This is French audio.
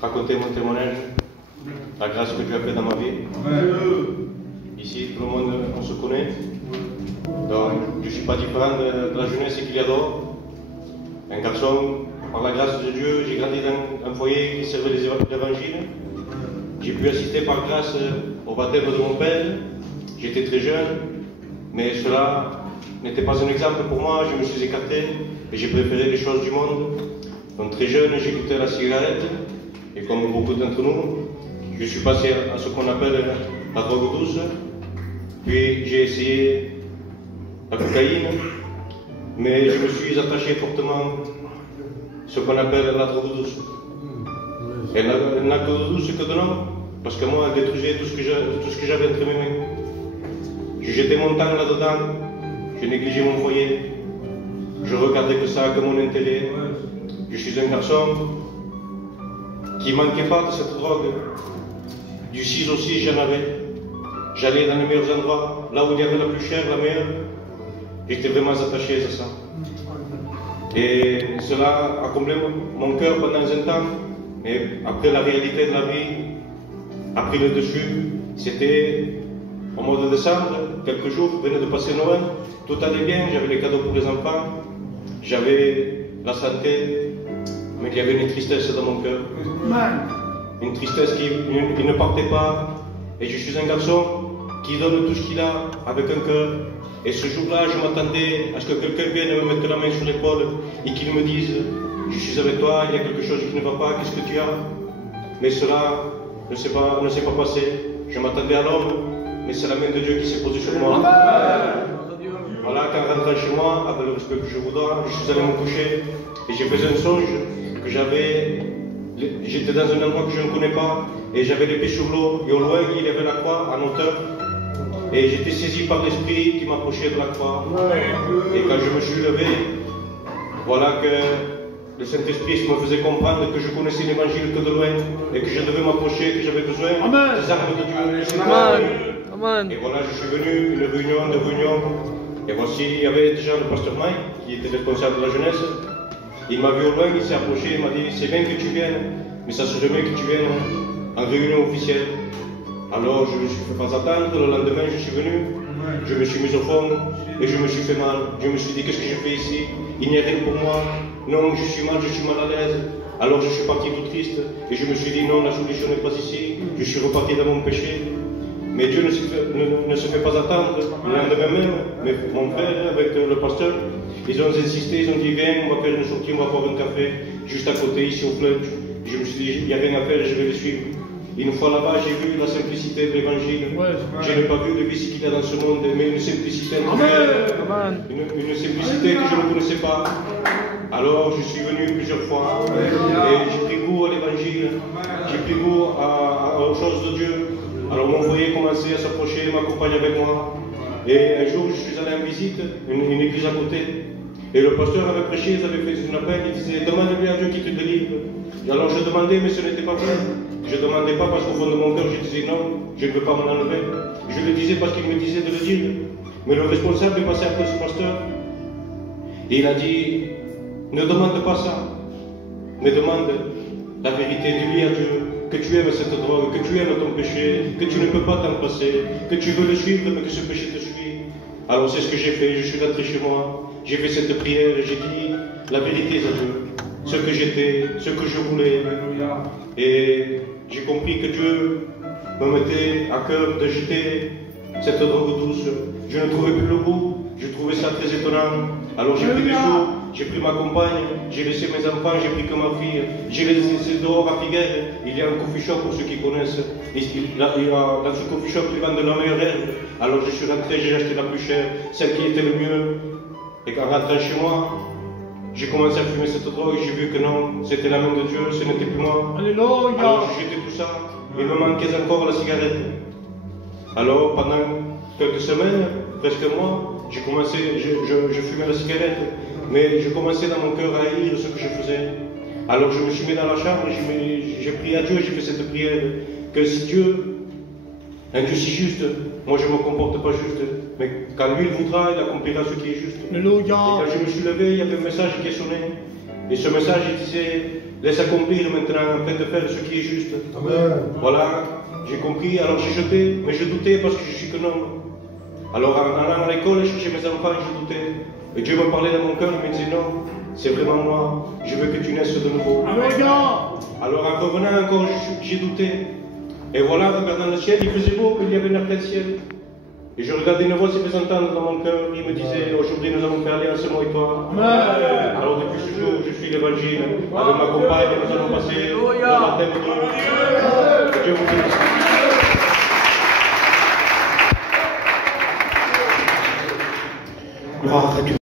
raconter mon témoignage, la grâce que Dieu a fait dans ma vie. Ici, tout le monde, on se connaît. Donc, je ne suis pas différent de la jeunesse qu'il y a dehors. Un garçon, par la grâce de Dieu, j'ai grandi dans un foyer qui servait l'évangile. J'ai pu assister par grâce au baptême de mon père. J'étais très jeune, mais cela n'était pas un exemple pour moi. Je me suis écarté et j'ai préféré les choses du monde. Donc très jeune, j'écoutais la cigarette et comme beaucoup d'entre nous, je suis passé à ce qu'on appelle la drogue douce. Puis j'ai essayé la cocaïne, mais je me suis attaché fortement à ce qu'on appelle la drogue douce. Elle n'a que douce que de nom, parce que moi, elle détruisait tout ce que j'avais entre mes mains. Je jetais mon temps là-dedans, je négligeais mon foyer, je regardais que ça, que mon intérêt. Je suis un garçon qui ne manquait pas de cette drogue. Du 6 au 6, j'en avais. J'allais dans les meilleurs endroits, là où il y avait la plus chère, la meilleure. J'étais vraiment attaché à ça. Et cela a comblé mon cœur pendant un temps. Mais après, la réalité de la vie a pris le dessus. C'était au mois de décembre, quelques jours, venait de passer Noël. Tout allait bien, j'avais les cadeaux pour les enfants. J'avais la santé, mais il y avait une tristesse dans mon cœur. Une tristesse qui ne partait pas. Et je suis un garçon qui donne tout ce qu'il a avec un cœur. Et ce jour-là, je m'attendais à ce que quelqu'un vienne me mettre la main sur l'épaule et qu'il me dise « Je suis avec toi, il y a quelque chose qui ne va pas, qu'est-ce que tu as ?» Mais cela ne s'est pas passé. Je m'attendais à l'homme, mais c'est la main de Dieu qui s'est posée sur moi. Voilà, quand rentrant chez moi, avec le respect que je vous donne, je suis allé me coucher et j'ai fait un songe que j'étais dans un endroit que je ne connais pas et j'avais les pieds sur l'eau et au loin il y avait la croix en hauteur et j'étais saisi par l'esprit qui m'approchait de la croix. Et quand je me suis levé, voilà que le Saint-Esprit me faisait comprendre que je connaissais l'évangile que de loin et que je devais m'approcher, que j'avais besoin des armes de Dieu. Amen. Et voilà, je suis venu, une réunion, deux réunions. Et voici, il y avait déjà le pasteur Mike, qui était responsable de la jeunesse. Il m'a vu au loin, il s'est approché, il m'a dit « C'est bien que tu viennes, mais ça serait mieux que tu viennes en réunion officielle. » Alors je me suis fait pas attendre, le lendemain je suis venu, je me suis mis au fond et je me suis fait mal. Je me suis dit « Qu'est-ce que je fais ici? Il n'y a rien pour moi. Non, je suis mal à l'aise. » Alors je suis parti tout triste et je me suis dit « Non, la solution n'est pas ici. » Je suis reparti dans mon péché. Mais Dieu ne se fait pas attendre. Le lendemain même, mon frère avec le pasteur, ils ont insisté, ils ont dit viens, on va faire une sortie, on va boire un café juste à côté, ici au fleuve. Je me suis dit, il n'y a rien à faire, je vais les suivre. Une fois là-bas, j'ai vu la simplicité de l'évangile. Je n'ai pas vu le vice qu'il y a dans ce monde, mais une simplicité une simplicité que je ne connaissais pas. Alors je suis venu plusieurs fois et j'ai pris goût à l'évangile, j'ai pris goût aux choses de Dieu. Alors mon foyer commençait à s'approcher, m'accompagner avec moi. Et un jour, je suis allé en visite, une église à côté. Et le pasteur avait prêché, ils avaient fait une appel, il disait « Demande-lui à Dieu qui te délivre ». Et alors je demandais, mais ce n'était pas vrai. Je ne demandais pas parce qu'au fond de mon cœur, je disais « Non, je ne veux pas m'en enlever ». Je le disais parce qu'il me disait de le dire. Mais le responsable est passé après ce pasteur. Et il a dit « Ne demande pas ça, mais demande la vérité, dis-lui à Dieu que tu aimes cette drogue, que tu aimes ton péché, que tu ne peux pas t'en passer, que tu veux le suivre, mais que ce péché te suit. » Alors c'est ce que j'ai fait, je suis rentré chez moi, j'ai fait cette prière et j'ai dit la vérité à Dieu, ce que j'étais, ce que je voulais. Et j'ai compris que Dieu me mettait à cœur de jeter cette drogue douce. Je ne trouvais plus le goût, je trouvais ça très étonnant. Alors j'ai pris des jours, j'ai pris ma compagne, j'ai laissé mes enfants, j'ai pris que ma fille, j'ai laissé dehors à Figueres. Il y a un coffee shop pour ceux qui connaissent. Dans ce coffee shop, ils vendent la meilleure herbe. Alors je suis rentré, j'ai acheté la plus chère, celle qui était le mieux. Et en rentrant chez moi, j'ai commencé à fumer cette drogue, j'ai vu que non, c'était la main de Dieu, ce n'était plus moi. Alléluia. Alors j'ai jeté tout ça, il me manquait encore la cigarette. Alors pendant quelques semaines, presque un mois, j'ai commencé, je fumais la cigarette, mais je commençais dans mon cœur à haïr ce que je faisais. Alors je me suis mis dans la chambre, j'ai prié à Dieu, j'ai fait cette prière, que si Dieu, un Dieu si juste, moi je ne me comporte pas juste, mais quand lui il voudra, il accomplira ce qui est juste. Alléluia. Et quand je me suis levé, il y avait un message qui est sonné, et ce message il disait, laisse accomplir maintenant, afin de faire ce qui est juste. Amen. Voilà, j'ai compris, alors j'ai jeté, mais je doutais parce que je suis qu'un homme. Alors en allant à l'école et chercher mes enfants, je doutais. Et Dieu me parlait dans mon cœur, il me disait non, c'est vraiment moi, je veux que tu naisses de nouveau. Alors en revenant encore, j'ai douté. Et voilà, en regardant le ciel, il faisait beau, il y avait un arc-en-ciel. Et je regardais une voix se présentant dans mon cœur, il me disait, aujourd'hui nous allons faire alliance, moi et toi. Alors depuis ce jour, je suis l'évangile. Avec ma compagne, nous allons passer le baptême de Dieu. Que Dieu vous bénisse. Gloire à Dieu.